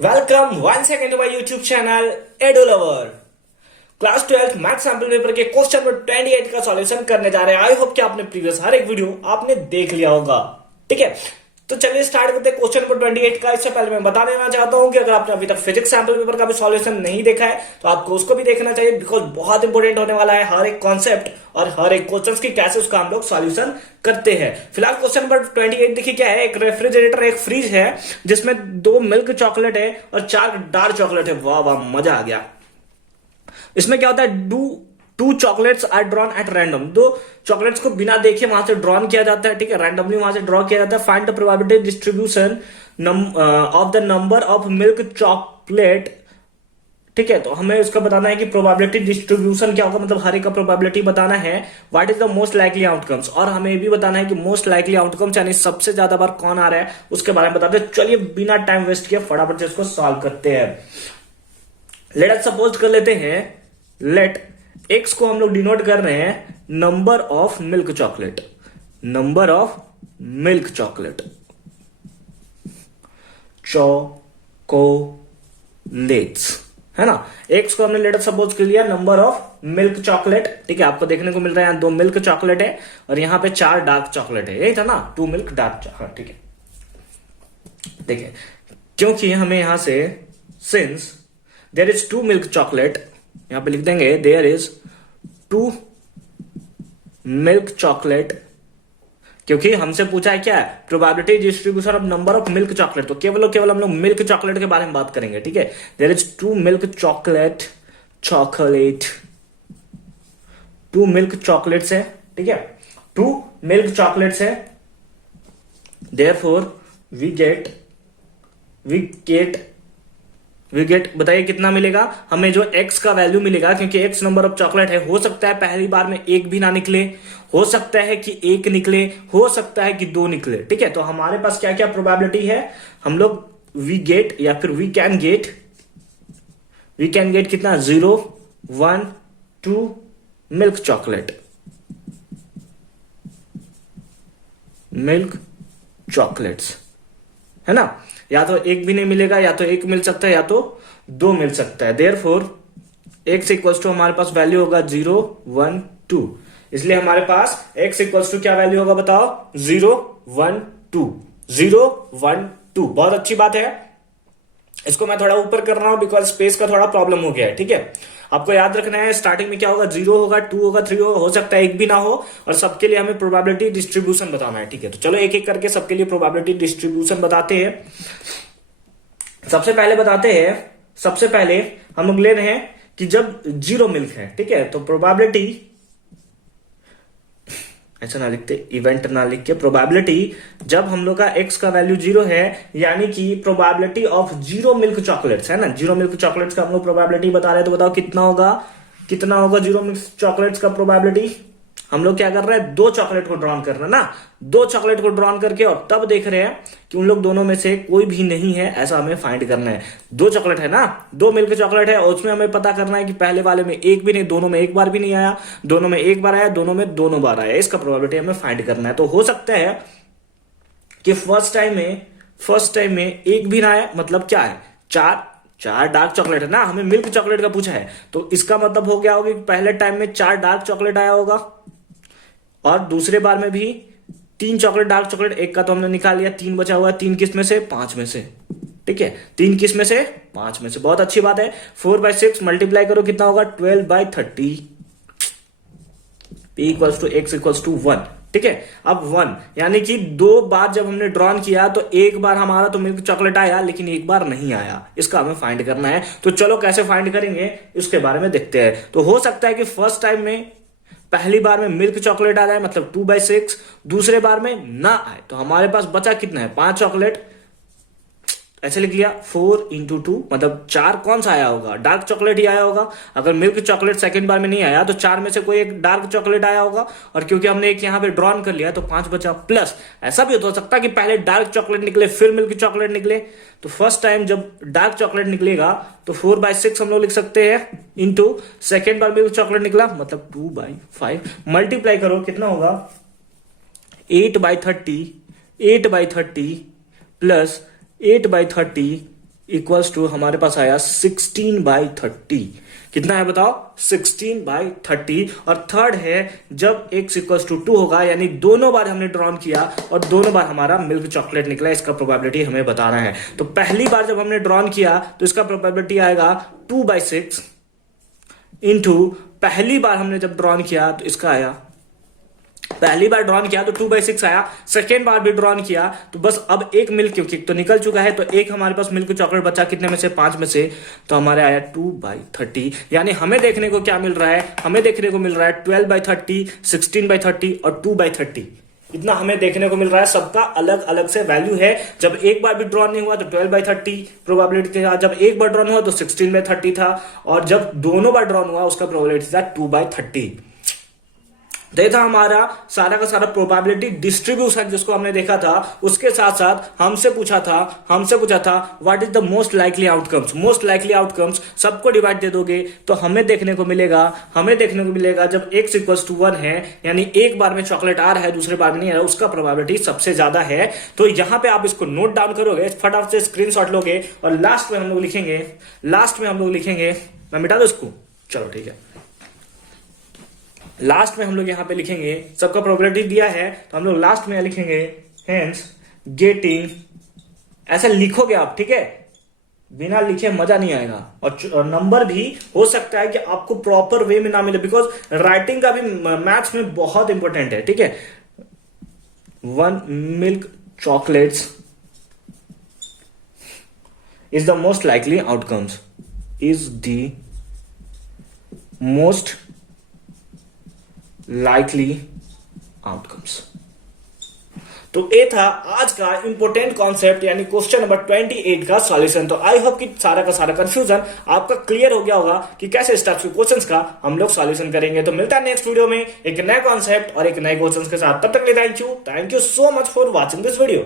Welcome one second to my YouTube channel edu lover. Class 12 math sample paper के question number 28 का solution करने जा रहे हैं। आई होप कि आपने प्रीवियस हर एक वीडियो आपने देख लिया होगा। ठीक है, तो चलिए स्टार्ट करते हैं क्वेश्चन नंबर 28 का। इससे पहले मैं बता देना चाहता हूं कि अगर आपने अभी तक फिजिक्स सैंपल पेपर का भी सॉल्यूशन नहीं देखा है तो आपको उसको भी देखना चाहिए, बिकॉज बहुत इंपॉर्टेंट होने वाला है हर एक कॉन्सेप्ट और हर एक क्वेश्चन की कैसे उसका हम लोग सॉल्यूशन करते हैं। फिलहाल क्वेश्चन नंबर 28 देखिए क्या है। एक रेफ्रिजरेटर, एक फ्रिज है जिसमें 2 मिल्क चॉकलेट है और 4 डार्क चॉकलेट है। वाह वाह, मजा आ गया। इसमें क्या होता है, two chocolates are drawn at random. 2 chocolates को बिना देखे वहां से ड्रॉन किया जाता है। ठीक है, रैंडमली वहां से ड्रॉ किया जाता है। Find the probability distribution of the number of milk chocolate. ठीक है, तो हमें उसका बताना है कि प्रोबेबिलिटी डिस्ट्रीब्यूशन क्या होगा, मतलब हर एक का प्रोबेबिलिटी बताना है। What is the most likely outcomes, और हमें ये भी बताना है कि मोस्ट लाइकली आउटकम्स यानी सबसे ज्यादा बार कौन आ रहा है उसके बारे में बताते हैं। चलिए बिना टाइम वेस्ट किए फटाफट से इसको सॉल्व करते हैं। लेट अस सपोज कर लेते हैं, लेट एक्स को हम लोग डिनोट कर रहे हैं number of milk chocolate. Number of milk chocolate, chocolates, है ना। एक्स को हमने लेट अस सपोज कर लिया नंबर ऑफ मिल्क चॉकलेट। ठीक है, आपको देखने को मिल रहा है 2 मिल्क चॉकलेट है और यहां पे 4 डार्क चॉकलेट है। यही था ना, 2 मिल्क डार्क चॉकलेट। ठीक है, देखिए क्योंकि हमें यहां से since there is 2 milk chocolate, यहां पे लिख देंगे देयर इज 2 मिल्क चॉकलेट, क्योंकि हमसे पूछा है क्या है, probability distribution of number of milk chocolate. तो केवल और केवल हम लोग मिल्क चॉकलेट के बारे में बात करेंगे। ठीक है, there is 2 milk chocolate, 2 milk chocolates है। ठीक है, 2 मिल्क चॉकलेट्स है। देयरफॉर वी गेट बताइए कितना मिलेगा हमें। जो x का वैल्यू मिलेगा, क्योंकि x नंबर ऑफ चॉकलेट है, हो सकता है पहली बार में 1 भी ना निकले, हो सकता है कि 1 निकले, हो सकता है कि 2 निकले। ठीक है, तो हमारे पास क्या क्या प्रोबेबिलिटी है, हम लोग वी गेट या फिर वी कैन गेट कितना, 0, 1, 2 मिल्क चॉकलेट, मिल्क चॉकलेट्स, है ना। या तो 1 भी नहीं मिलेगा, या तो 1 मिल सकता है, या तो 2 मिल सकता है। देयरफॉर x इक्वल्स टू हमारे पास वैल्यू होगा 0, 1, 2। इसलिए हमारे पास x इक्वल्स टू क्या वैल्यू होगा बताओ, 0, 1, 2, 0, 1, 2। बहुत अच्छी बात है। इसको मैं थोड़ा ऊपर कर रहा हूं बिकॉज स्पेस का थोड़ा प्रॉब्लम हो गया है। ठीक है, आपको याद रखना है स्टार्टिंग में क्या होगा, 0 होगा, 2 होगा, 3 होगा, हो सकता है 1 भी ना हो, और सबके लिए हमें प्रोबेबिलिटी डिस्ट्रीब्यूशन बताना है। ठीक है, तो चलो एक एक करके सबके लिए प्रोबेबिलिटी डिस्ट्रीब्यूशन बताते हैं। सबसे पहले हम लोग ले रहे हैं कि जब 0 मिल्क है, ठीक है, तो प्रोबेबिलिटी, ऐसा ना लिखते, इवेंट ना लिख के, प्रोबेबिलिटी जब हम लोग का x का वैल्यू 0 है, यानी कि प्रोबेबिलिटी ऑफ 0 मिल्क चॉकलेट्स, है ना। 0 मिल्क चॉकलेट्स का हम लोग प्रोबेबिलिटी बता रहे हैं, तो बताओ कितना होगा 0 मिल्क चॉकलेट्स का प्रोबेबिलिटी। हम लोग क्या कर रहे हैं, 2 चॉकलेट को ड्रॉन करना ना, 2 चॉकलेट को ड्रॉन करके और तब देख रहे हैं कि उन लोग दोनों में से कोई भी नहीं है, ऐसा हमें फाइंड करना है। 2 चॉकलेट है ना, 2 मिल्क चॉकलेट है, और उसमें हमें पता करना है कि पहले वाले में 1 भी नहीं, दोनों में 1 बार भी नहीं आया, दोनों में 1 बार आया, दोनों में दोनों बार आया। इसका प्रोबेबिलिटी हमें फाइंड करना है। तो हो सकता है कि फर्स्ट टाइम में 1 भी ना आया, मतलब क्या है, 4 डार्क चॉकलेट है ना, हमें मिल्क चॉकलेट का पूछा है, तो इसका मतलब हो गया होगा कि पहले टाइम में 4 डार्क चॉकलेट आया होगा, और दूसरे बार में भी 3 चॉकलेट, डार्क चॉकलेट। 1 का तो हमने निकाल लिया, 3 बचा हुआ है। 3 किस में से, 5 में से। ठीक है, 3 किस में से, 5 में से। बहुत अच्छी बात है। 4/6 मल्टीप्लाई करो, कितना होगा, 12/30। p equals to x equals to 1। ठीक है, अब 1 यानी कि 2 बार जब हमने ड्रॉन किया तो 1 बार हमारा तो मिल्क चॉकलेट आया, लेकिन 1 बार नहीं आया। इसका हमें फाइंड करना है। तो चलो कैसे फाइंड करेंगे इसके बारे में देखते हैं। तो हो सकता है कि फर्स्ट टाइम में, पहली बार में मिल्क चॉकलेट आ जाए, मतलब 2/6, दूसरे बार में ना आए, तो हमारे पास बचा कितना है, 5 चॉकलेट। ऐसे लिख लिया, 4 × 2, मतलब 4 कौन सा आया होगा, डार्क चॉकलेट ही आया होगा। अगर मिल्क चॉकलेट सेकंड बार में नहीं आया तो 4 में से कोई एक डार्क चॉकलेट आया होगा, और क्योंकि हमने एक यहां पे ड्रॉन कर लिया तो 5 बचा। प्लस ऐसा भी हो सकता है कि पहले डार्क चॉकलेट निकले फिर मिल्क चॉकलेट निकले। तो फर्स्ट टाइम जब डार्क चॉकलेट निकलेगा तो 4/6 हम लोग लिख सकते हैं, इंटू सेकेंड बार मिल्क चॉकलेट निकला, मतलब 2/5। मल्टीप्लाई करो, कितना होगा, 8/30 प्लस 8/30 इक्वल्स टू हमारे पास आया 16/30। कितना है बताओ? 16/30। और थर्ड है जब x इक्वल्स टू 2 होगा, यानी दोनों बार हमने ड्रॉन किया और दोनों बार हमारा मिल्क चॉकलेट निकला, इसका प्रोबेबिलिटी हमें बताना है। तो पहली बार जब हमने ड्रॉन किया तो इसका प्रोबेबिलिटी आएगा 2/6 इंटू पहली बार हमने जब ड्रॉन किया तो इसका आया, पहली बार ड्रॉन किया तो 2/6 आया, सेकेंड बार भी ड्रॉन किया तो बस अब एक मिल्क क्योंकि तो निकल चुका है, तो एक हमारे पास मिल्क चॉकलेट बचा, कितने में से? 5 में से। तो हमारे आया 2/30। यानी हमें देखने को क्या मिल रहा है? हमें देखने को मिल रहा है 12/30, 16/30 और 2/30। इतना हमें देखने को मिल रहा है। सबका अलग अलग से वैल्यू है। जब एक बार भी ड्रॉन नहीं हुआ तो 12/30 प्रोबेबिलिटी था, जब एक बार ड्रॉन हुआ तो 16/30 था, और जब दोनों बार ड्रॉन हुआ उसका प्रोबेबिलिटी था 2/30। तो ये था हमारा सारा का सारा प्रोबेबिलिटी डिस्ट्रीब्यूशन जिसको हमने देखा था। उसके साथ साथ हमसे पूछा था what is the most likely outcomes. Most likely outcomes सबको डिवाइड दे दोगे तो हमें देखने को मिलेगा जब x इक्वल्स टू 1 है, यानी एक बार में चॉकलेट आ रहा है दूसरे बार में नहीं आ रहा, उसका प्रोबेबिलिटी सबसे ज्यादा है। तो यहां पे आप इसको नोट डाउन करोगे, फटाफट से स्क्रीनशॉट लोगे और लास्ट में हम लोग लिखेंगे, मैं मिटा दो इसको, चलो ठीक है। लास्ट में हम लोग यहां पे लिखेंगे, सबका प्रोबेबिलिटी दिया है तो हम लोग लास्ट में लिखेंगे हेंस गेटिंग, ऐसा लिखोगे आप, ठीक है? बिना लिखे मजा नहीं आएगा। और नंबर भी हो सकता है कि आपको प्रॉपर वे में ना मिले, बिकॉज राइटिंग का भी मैथ्स में बहुत इंपॉर्टेंट है, ठीक है? 1 milk chocolates is the most likely outcomes, is the most likely outcomes. तो ये था आज का इंपॉर्टेंट कॉन्सेप्ट, यानी क्वेश्चन नंबर 28 का सॉल्यूशन। तो आई होप कि सारा का सारा कंफ्यूजन आपका क्लियर हो गया होगा कि कैसे इस टाइप के क्वेश्चंस का हम लोग सॉल्यूशन करेंगे। तो मिलता है नेक्स्ट वीडियो में एक नए कॉन्सेप्ट और एक नए क्वेश्चंस के साथ। तब तक के लिए thank you so much for watching this video.